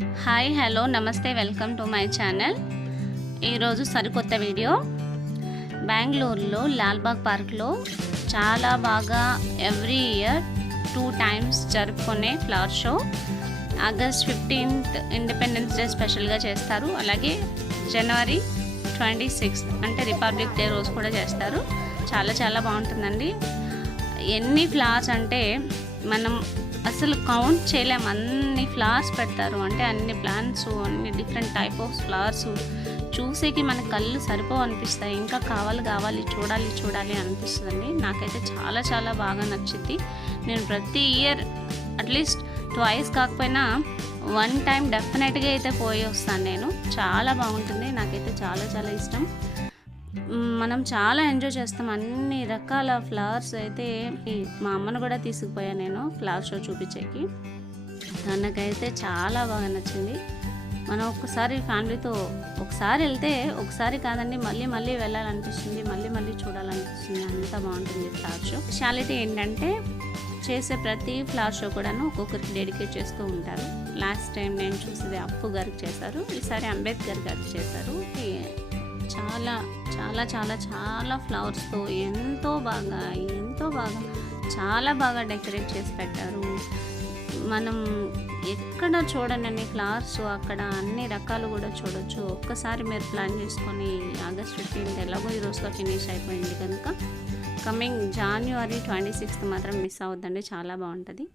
Hi hello నమస్తే welcome to my channel. ఈరోజు సరికొత్త వీడియో. బెంగళూరులో లాల్బాగ్ పార్క్లో చాలా బాగా ఎవ్రీ ఇయర్ 2 times జరుపుకునే flower show. August 15th independence day స్పెషల్గా చేస్తారు. అలాగే జనవరి 26th అంటే రిపబ్లిక్ డే రోజు కూడా చేస్తారు. చాలా చాలా బాగుంటుందండి. ఎన్ని ఫ్లవర్స్ అంటే మనం అసలు కౌంట్ చేయలేము, అన్ని ఫ్లవర్స్ పెడతారు. అంటే అన్ని ప్లాంట్స్, అన్ని డిఫరెంట్ టైప్ ఆఫ్ ఫ్లవర్స్ చూసేకి మన కళ్ళు సరిపోవు అనిపిస్తాయి. ఇంకా కావాలి చూడాలి అనిపిస్తుందండి. నాకైతే చాలా చాలా బాగా నచ్చింది. నేను ప్రతి ఇయర్ అట్లీస్ట్ 2 కాకపోయినా 1 time డెఫినెట్గా అయితే పోయి వస్తాను నేను. చాలా బాగుంటుంది, నాకైతే చాలా చాలా ఇష్టం. మనం చాలా ఎంజాయ్ చేస్తాం. అన్ని రకాల ఫ్లవర్స్ అయితే మా అమ్మను కూడా తీసుకుపోయాను నేను ఫ్లవర్ షో చూపించేకి. తనకైతే చాలా బాగా నచ్చింది. మనం ఒక్కసారి ఫ్యామిలీతో ఒకసారి వెళ్తే ఒకసారి కాదండి, మళ్ళీ వెళ్ళాలనిపిస్తుంది, మళ్ళీ చూడాలనిపిస్తుంది. అంత బాగుంటుంది ఫ్లవర్ షో. స్పెషాలిటీ ఏంటంటే చేసే ప్రతి ఫ్లవర్ షో కూడాను ఒక్కొక్కరికి డెడికేట్ చేస్తూ ఉంటారు. లాస్ట్ టైం నేను చూసేది అప్పు గారికి చేశారు, ఈసారి అంబేద్కర్ గారికి చేశారు. చాలా చాలా చాలా చాలా ఫ్లవర్స్తో ఎంతో బాగా చాలా బాగా డెకరేట్ చేసి పెట్టారు. మనం ఎక్కడ చూడనని ఫ్లవర్స్ అక్కడ అన్ని రకాలు కూడా చూడొచ్చు. ఒక్కసారి మీరు ప్లాన్ చేసుకొని ఆగస్ట్ 15th ఎలాగో ఈ రోజుగా ఫినిష్ అయిపోయింది కనుక కమింగ్ జనవరి 26th మాత్రం మిస్ అవ్వద్దండి, చాలా బాగుంటుంది.